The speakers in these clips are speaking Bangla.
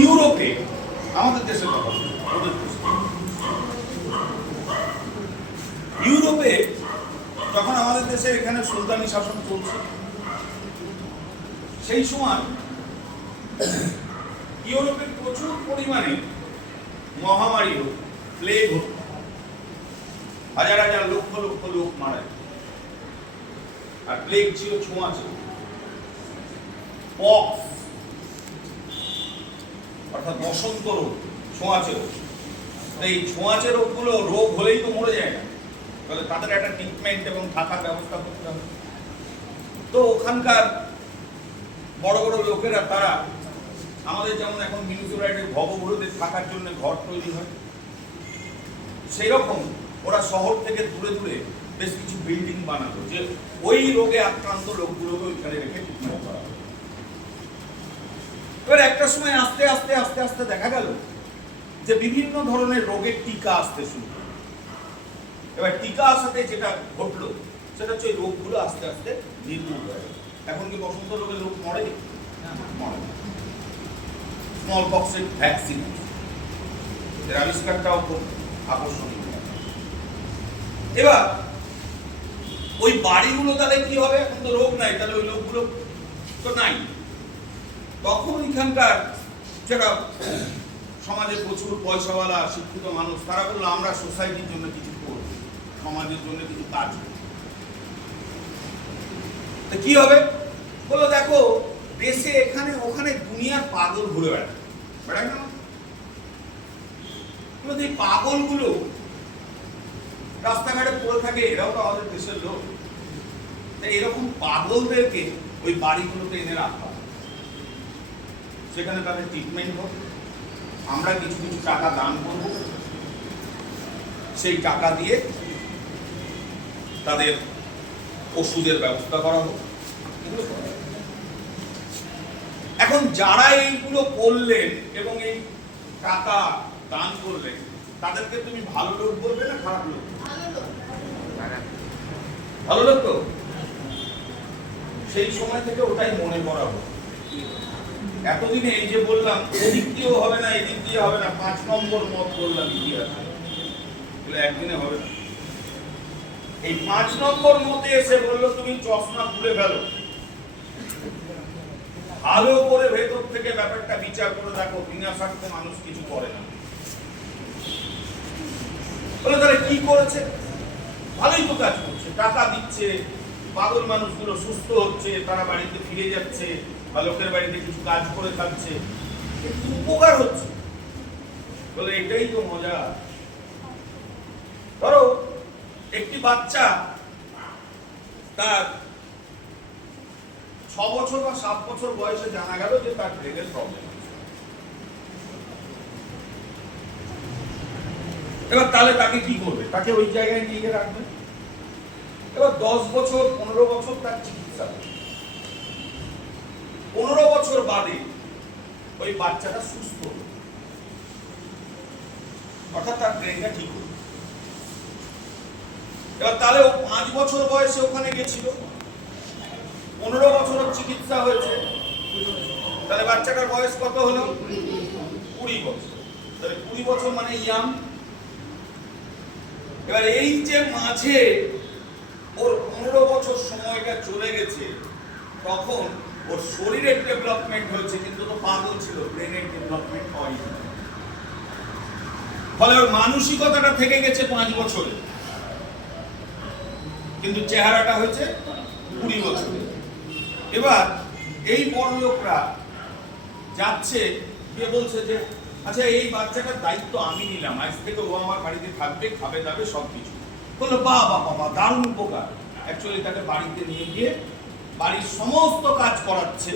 ইউরোপে, আমাদের দেশের কথা, ইউরোপে যখন আমাদের দেশে এখানে সুলতানি শাসন চলছে, সেই সময় ইউরোপে প্রচুর পরিমাণে মহামারী হোক, প্লেগ হোক, হাজার হাজার লক্ষ লক্ষ লোক মারা যায়। আর প্লেগ ছিল ছোঁয়াচে, পক্স অর্থাৎ বসন্ত রোগ, ছোঁয়াচে রোগ। এই ছোঁয়াচে রোগগুলো রোগ হলেই তো মরে যায় না, তাহলে তাদের একটা ট্রিটমেন্ট এবং থাকার ব্যবস্থা করতে হবে। তো ওখানকার বড় বড় লোকেরা, তারা আমাদের যেমন এখন মিউনিসিপ্যালিটির ভবঘুরেদের থাকার জন্য ঘর তৈরি হয়, সেই রকম ওরা শহর থেকে দূরে দূরে বেশ কিছু বিল্ডিং বানাতো, যে ওই রোগে আক্রান্ত লোকগুলোকে ওইখানে রেখে ট্রিটমেন্ট করা হয়। এবার একটা সময় আস্তে আস্তে আস্তে আস্তে দেখা গেল যে বিভিন্ন ধরনের রোগের টিকা আসতে শুরু করলো। এবার টিকা আসাতে যেটা ঘটলো সেটা হচ্ছে রোগগুলো আস্তে আস্তে নির্মূল হয়ে গেল। এখন কি বসন্ত রোগের লোক মরে? মরে না। স্মল পক্সের ভ্যাকসিন, এর আবিষ্কারটাও খুব আকর্ষণীয়। এবার ওই বাড়িগুলো তাহলে কি হবে? এখন তো রোগ নাই, তাহলে ওই লোকগুলো তো নাই। তখন এখানকার যারা সমাজে প্রচুর পয়সাওয়ালা শিক্ষিত মানুষ, তারা বললো আমরা সোসাইটির জন্য কিছু করব, সমাজের জন্য কিছু কাজ করব। কি হবে? বললো দেখো, দেশে এখানে ওখানে দুনিয়ার পাগল ঘুরে বেড়ায় না, এই পাগলগুলো রাস্তাঘাটে পড়ে থাকে, এরাও তো আমাদের দেশের লোক। এরকম পাগলদেরকে ওই বাড়িগুলোতে এনে রাখা, সেখানে তাদের ট্রিটমেন্ট হবে, আমরা কিছু কিছু টাকা দান করব, সেই টাকা দিয়ে তাদের ওষুধের ব্যবস্থা করা হোক। এখন যারা এইগুলো করলেন এবং এই টাকা দান করলেন, তাদেরকে তুমি ভালো লোক বলবে না খারাপ লোক? ভালো লোক তো। সেই সময় থেকে ওটাই মনে করা হোক। এতদিনে এই যে বললাম এদিক দিয়েও হবে না, এদিক দিয়ে হবে না, 5 নম্বর মত বললাম ইতিহাসে, একদিনে হবে না। এই 5 নম্বর মতে এসে বললো তুমি চশমা খুলে ফেলো, ভালো করে ভেতর থেকে ব্যাপারটা বিচার করে দেখো, বিনা স্বার্থে মানুষ কিছু করে না। বলে তারা কি করেছে? ভালোই তো কাজ করছে, টাকা দিচ্ছে, পাগল মানুষগুলো সুস্থ হচ্ছে, তারা বাড়িতে ফিরে যাচ্ছে বা লোকের বাড়িতে কিছু কাজ করে খাচ্ছে, উপকার হচ্ছে। বলে এটাই তো মজা। ধরো একটি বাচ্চা, তার 6 বছর বা 7 বছর বয়সে জানা গেল যে তার ব্রেনের প্রবলেম আছে। এবার তাহলে তাকে কি করবে? তাকে ওই জায়গায় নিয়ে গিয়ে রাখবে। এবার 10 বছর 15 বছর তার চিকিৎসা, 15 বছর বাদে ওই বাচ্চাটা সুস্থ হবে, অর্থাৎ তার ব্রেনটা ঠিক হবে। এবার তাহলে ও 5 বছর বয়সে ওখানে গেছিল, 15 বছর চিকিৎসা হয়েছে, তাহলে বাচ্চাটার বয়স কত হলো? 20 বছর। তাহলে 20 বছর মানে ইয়াং। এবার এই যে মাঝে ওর 15 বছর সময়টা চলে গেছে, তখন ওর শরীরের ডেভেলপমেন্ট হয়েছে, কিন্তু তো পাগল ছিল, ব্রেনের ডেভেলপমেন্ট হয়নি। ফলে ওর মানসিকতাটা থেকে গেছে 5 বছরে, কিন্তু চেহারাটা হয়েছে 20 বছরে। এবার এই বড় লোকরা যাচ্ছে, গিয়ে বলছে যে আচ্ছা এই বাচ্চাটার দায়িত্ব আমি নিলাম, আজ থেকে ও আমার বাড়িতে থাকবে, খাবে দাবে সবকিছু। বললো বাবা বাবা, দারুণ উপকার। অ্যাকচুয়ালি তাকে বাড়িতে নিয়ে গিয়ে বাড়ির সমস্ত কাজ করাচ্ছে,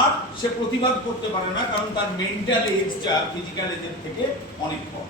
আর সে প্রতিবাদ করতে পারে না, কারণ তার মেন্টাল এজটা ফিজিক্যাল এজের থেকে অনেক কম।